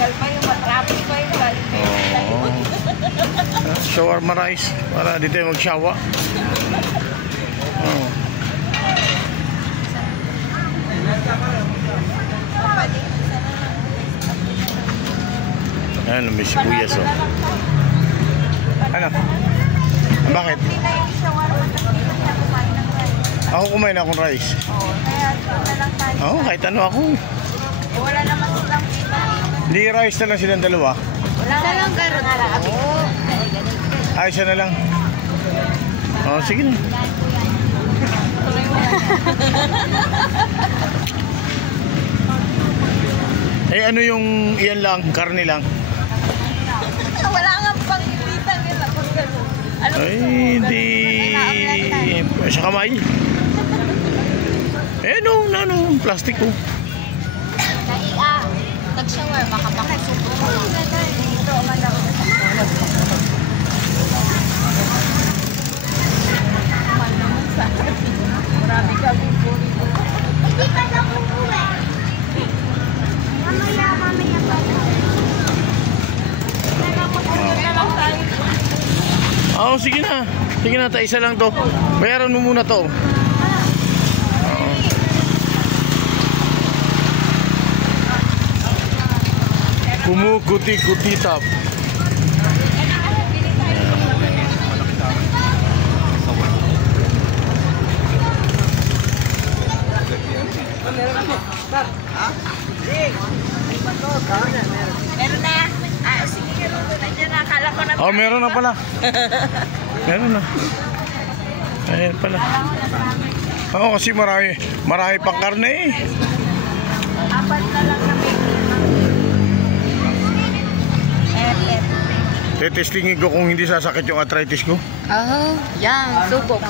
Tagal pa yung matrapik pa yung shawarma rice para di tayo mag-shawa. Ayan, may sibuyas oh. Ano? Bakit? Ako kumain akong rice. Oo, kahit ano ako. Wala naman silang kita. Hindi rice na lang silang dalawa. Wala lang gano'n. Ay, isa na lang. Oo, sige na. Eh, ano yung iyan lang? Karne lang? Wala nga pang kita nila. Ay, hindi. Sa kamay. Eh, no, plastic ko. Nag-shower, baka makasubo mo. Dito, marami kami po. Hindi ka na umuwi. Mamaya pa. Oo, sige na. Sige na, isa lang to. Bayaran mo muna to. Kumukuti-kutitap. Meron na. Sige, nandiyan na. Akala ko na. Oh, meron na pala. Meron na. Ayan pala. Oo, kasi marami pang karne eh. Apat na lang kami. Tetestingin ko kung hindi sasakit yung arthritis ko. Oh, yan. Subok.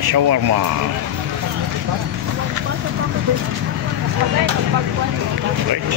Shawarma. Right.